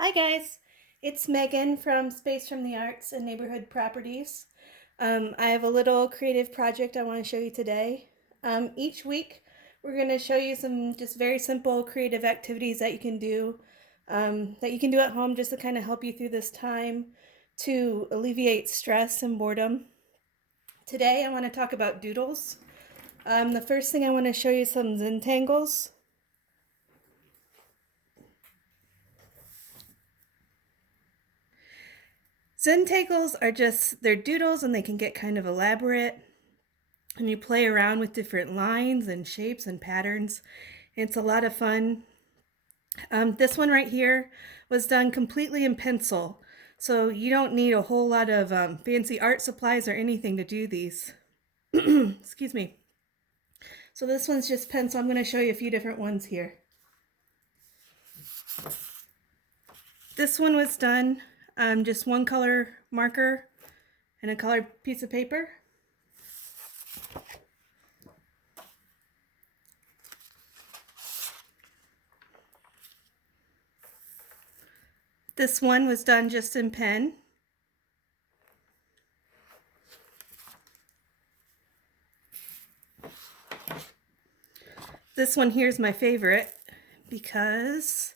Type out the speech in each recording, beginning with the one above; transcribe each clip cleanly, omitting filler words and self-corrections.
Hi guys, it's Megan from Space from the Arts and Neighborhood Properties. I have a little creative project I want to show you today. Each week we're going to show you some just very simple creative activities that you can do at home just to kind of help you through this time to alleviate stress and boredom. Today I want to talk about doodles. The first thing I want to show you some Zentangles. Zentangles are they're doodles and they can get kind of elaborate. And you play around with different lines and shapes and patterns. It's a lot of fun. This one right here was done completely in pencil. So you don't need a whole lot of fancy art supplies or anything to do these. Excuse me. So this one's just pencil. I'm going to show you a few different ones here. This one was done just one color marker and a colored piece of paper. This one was done just in pen. This one here is my favorite because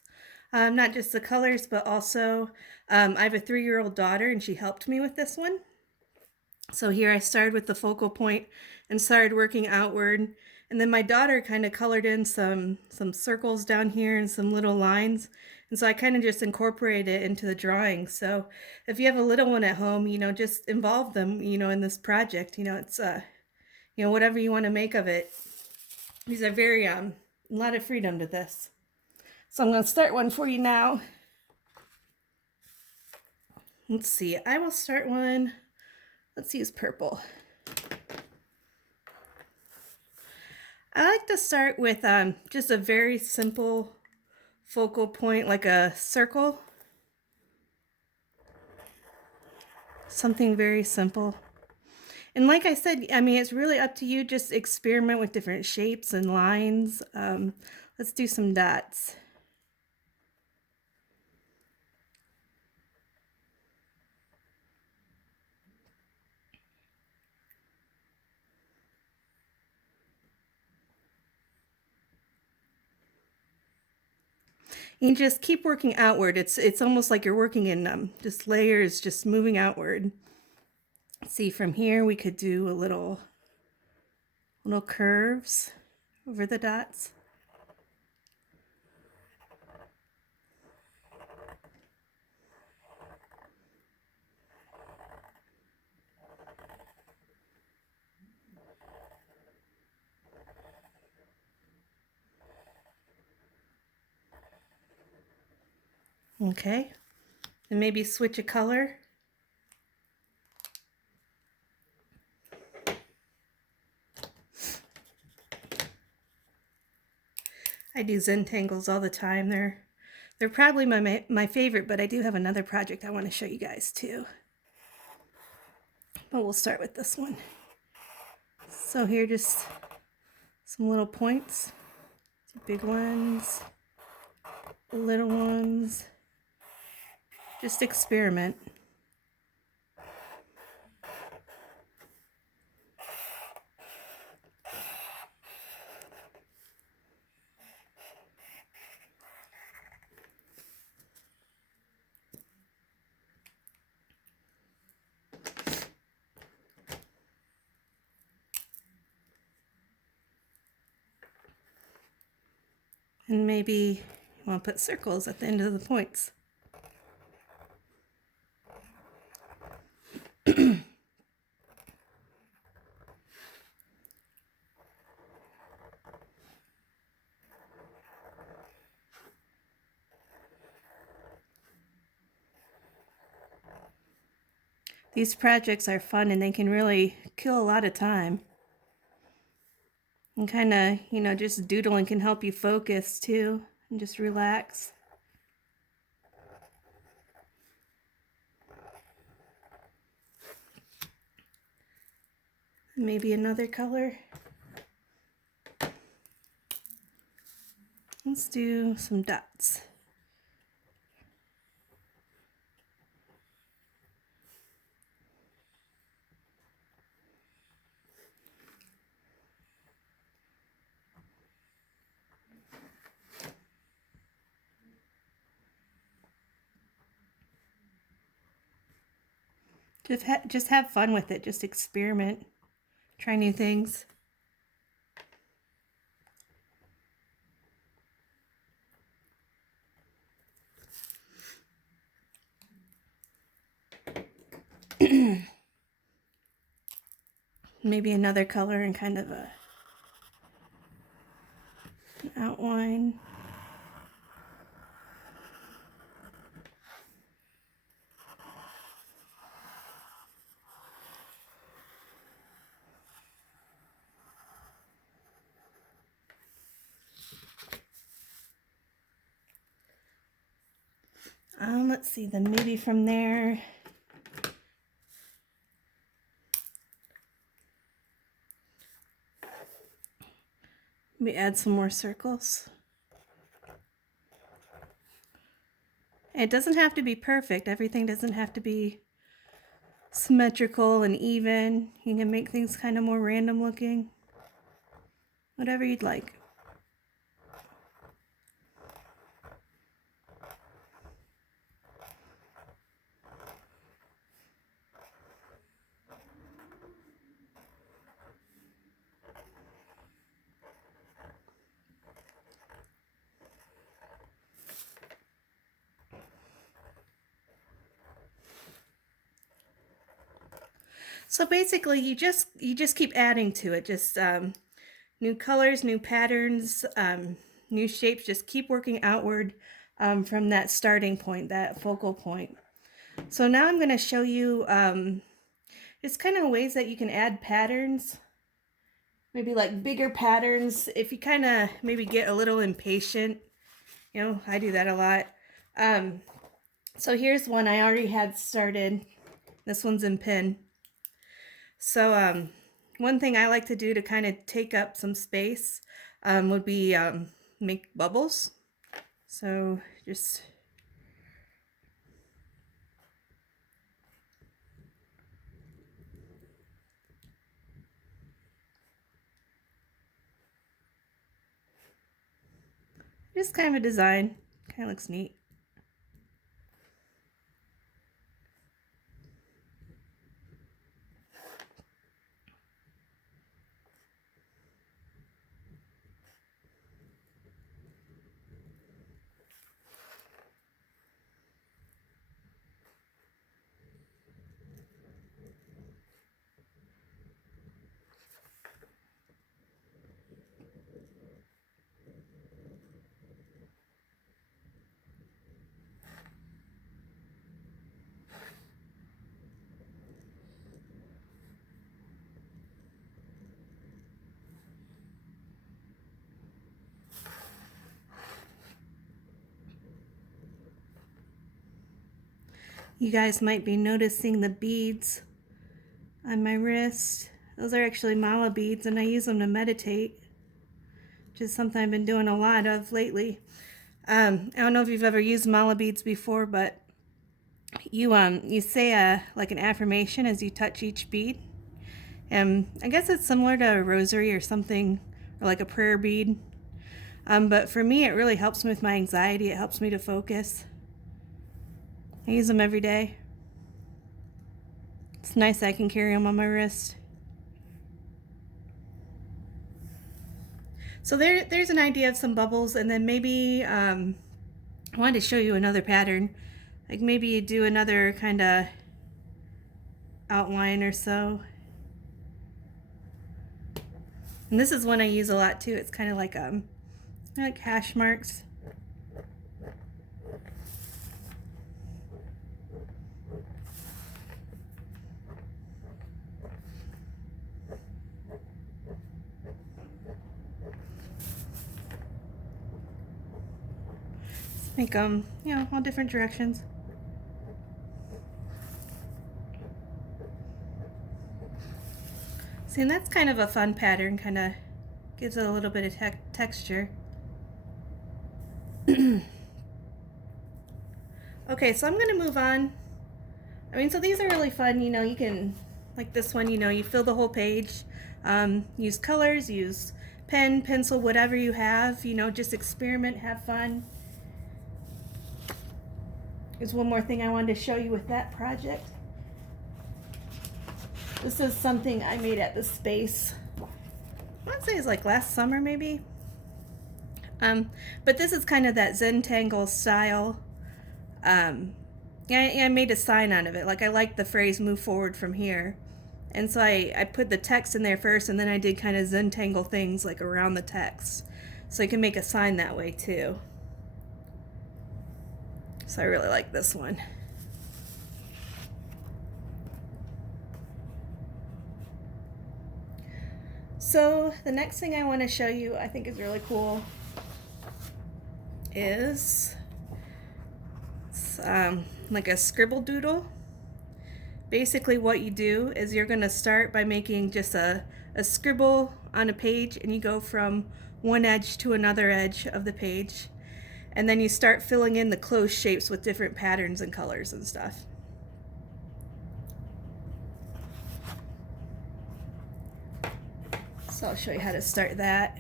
not just the colors, but also I have a 3-year-old daughter and she helped me with this one. So here I started with the focal point and started working outward. And then my daughter kind of colored in some circles down here and some little lines. And so I kind of just incorporated it into the drawing. So if you have a little one at home, just involve them, in this project. It's, whatever you want to make of it. These are very, a lot of freedom to this. So I'm going to start one for you now. Let's see, I will start one. Let's use purple. I like to start with just a very simple focal point, like a circle. Something very simple. And like I said, it's really up to you. Just experiment with different shapes and lines. Let's do some dots. You just keep working outward. It's almost like you're working in just layers, just moving outward. See, from here we could do a little curves over the dots. Okay, and maybe switch a color. I do Zentangles all the time. They're probably my favorite, but I do have another project I want to show you guys too. But we'll start with this one. So here, just some little points, big ones, little ones. Just experiment. And maybe you want to put circles at the end of the points. These projects are fun and they can really kill a lot of time. And kind of, just doodling can help you focus too and just relax. Maybe another color. Let's do some dots. just have fun with it. Just experiment. Try new things. Maybe another color and kind of an outline. Let's see, then maybe from there, maybe add some more circles. It doesn't have to be perfect. Everything doesn't have to be symmetrical and even. You can make things kind of more random looking. Whatever you'd like. So basically, you just keep adding to it. Just new colors, new patterns, new shapes. Just keep working outward from that starting point, that focal point. So now I'm going to show you just kind of ways that you can add patterns. Maybe like bigger patterns. If you kind of maybe get a little impatient, you know, I do that a lot. So here's one I already had started. This one's in pen. So one thing I like to do to kind of take up some space would be make bubbles. So just kind of a design. Kind of looks neat. You guys might be noticing the beads on my wrist. Those are actually mala beads, and I use them to meditate, which is something I've been doing a lot of lately. I don't know if you've ever used mala beads before, but you say like an affirmation as you touch each bead. And I guess it's similar to a rosary or something, or like a prayer bead. But for me, it really helps me with my anxiety. It helps me to focus. I use them every day. It's nice that I can carry them on my wrist. So there's an idea of some bubbles, and then maybe I wanted to show you another pattern. Like maybe you do another kind of outline or so. And this is one I use a lot too. It's kind of like hash marks. Make them, you know, all different directions. See, and that's kind of a fun pattern, kind of gives it a little bit of texture. Okay, so I'm going to move on. I mean, so these are really fun, you know, you can, like this one, you know, you fill the whole page, use colors, use pen, pencil, whatever you have, you know, just experiment, have fun. There's one more thing I wanted to show you with that project. This is something I made at the space. I want to say it's like last summer maybe. But this is kind of that Zentangle style. I made a sign out of it. Like I like the phrase "move forward from here," and so I put the text in there first, and then I did kind of Zentangle things like around the text, so I can make a sign that way too. So I really like this one. So the next thing I want to show you, I think is really cool, is like a scribble doodle. Basically what you do is you're going to start by making just a scribble on a page, and you go from one edge to another edge of the page, and then you start filling in the closed shapes with different patterns and colors and stuff. So I'll show you how to start that.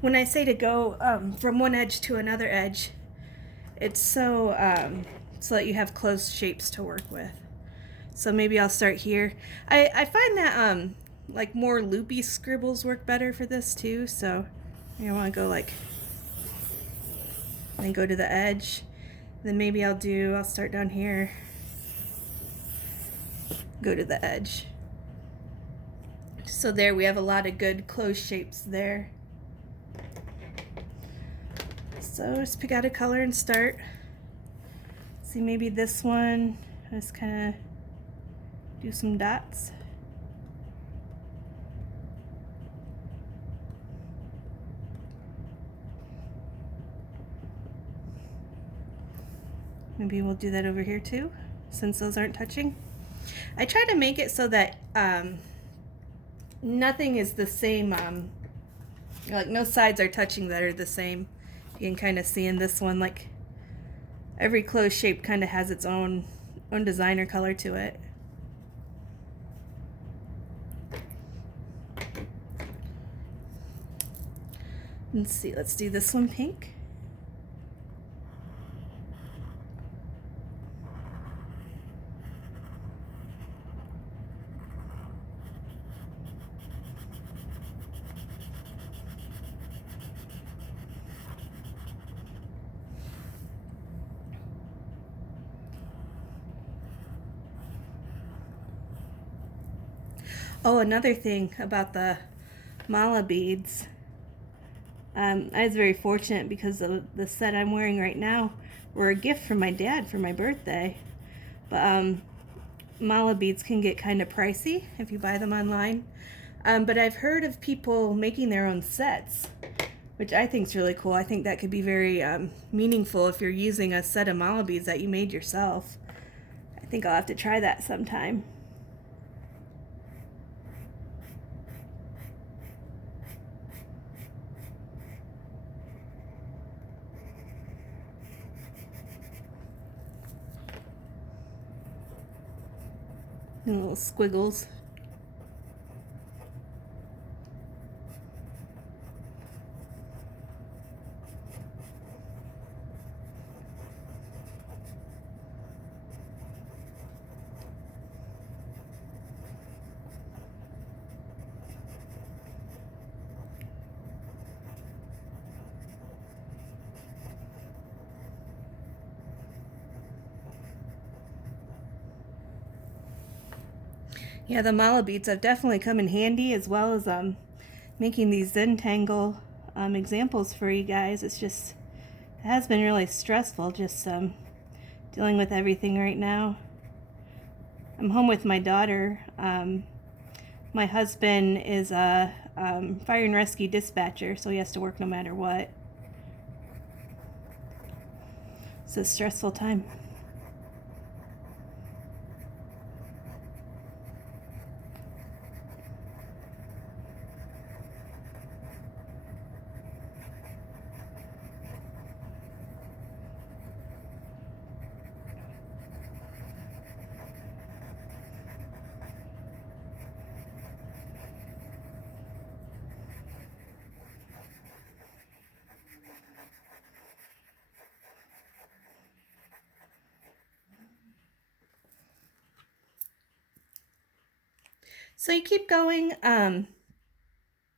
When I say to go from one edge to another edge, it's so that you have closed shapes to work with. So maybe I'll start here. I find that like more loopy scribbles work better for this too. So I want to go like, and then go to the edge. Then maybe I'll start down here, go to the edge. So there we have a lot of good closed shapes there. So just pick out a color and start. See, maybe this one, just kind of do some dots. Maybe we'll do that over here too, since those aren't touching. I try to make it so that nothing is the same, like no sides are touching that are the same. You can kind of see in this one, like every closed shape kind of has its own designer color to it. Let's see, let's do this one pink. Oh, another thing about the mala beads. I was very fortunate because the set I'm wearing right now were a gift from my dad for my birthday. But mala beads can get kind of pricey if you buy them online. But I've heard of people making their own sets, which I think is really cool. I think that could be very meaningful if you're using a set of mala beads that you made yourself. I think I'll have to try that sometime. And little squiggles. Yeah, the mala beads have definitely come in handy, as well as making these Zentangle examples for you guys. It has been really stressful just dealing with everything right now. I'm home with my daughter. My husband is a fire and rescue dispatcher, so he has to work no matter what. It's a stressful time. So you keep going,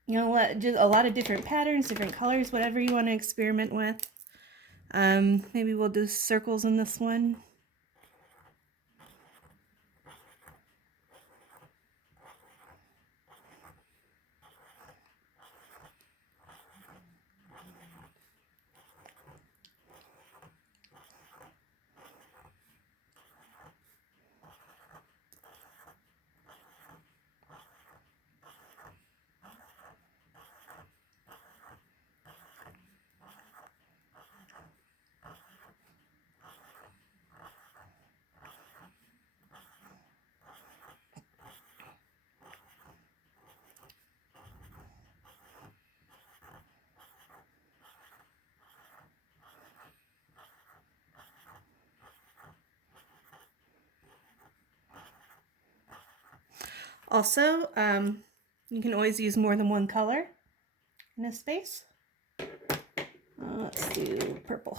you know what, just a lot of different patterns, different colors, whatever you want to experiment with. Maybe we'll do circles in this one. Also, you can always use more than one color in a space. Let's do purple.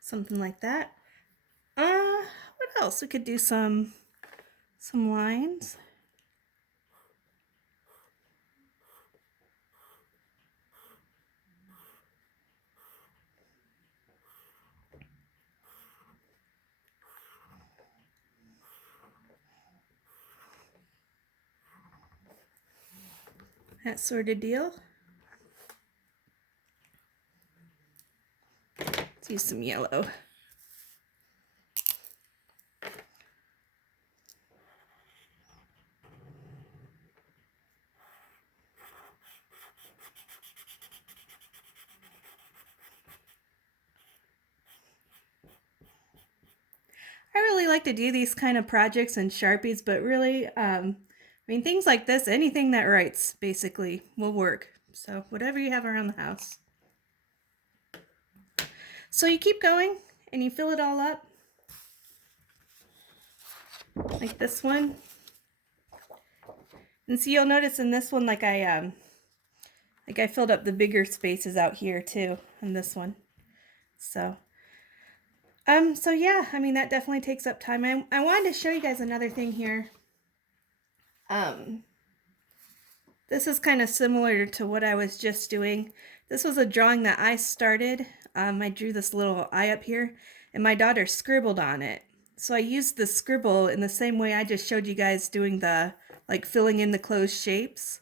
Something like that. What else? We could do some lines. That sort of deal. Let's use some yellow. I really like to do these kind of projects in Sharpies, but really, I mean, things like this, anything that writes basically will work. So whatever you have around the house. So you keep going and you fill it all up. Like this one. And so you'll notice in this one, like I filled up the bigger spaces out here too in this one. So yeah, I mean, that definitely takes up time. I wanted to show you guys another thing here. This is kind of similar to what I was just doing. This was a drawing that I started. I drew this little eye up here, and my daughter scribbled on it. So I used the scribble in the same way I just showed you guys doing the, like, filling in the closed shapes.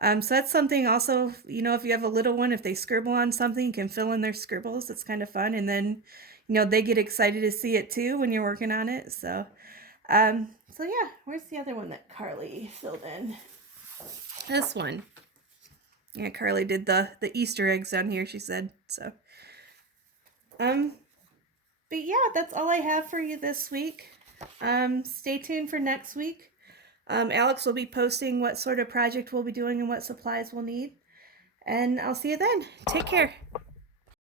So that's something also, you know, if you have a little one, if they scribble on something, you can fill in their scribbles. It's kind of fun. And then, you know, they get excited to see it too when you're working on it. So yeah, where's the other one that Carly filled in? This one. Yeah, Carly did the Easter eggs on here, she said. So, but yeah, that's all I have for you this week. Stay tuned for next week. Alex will be posting what sort of project we'll be doing and what supplies we'll need. And I'll see you then. Take care.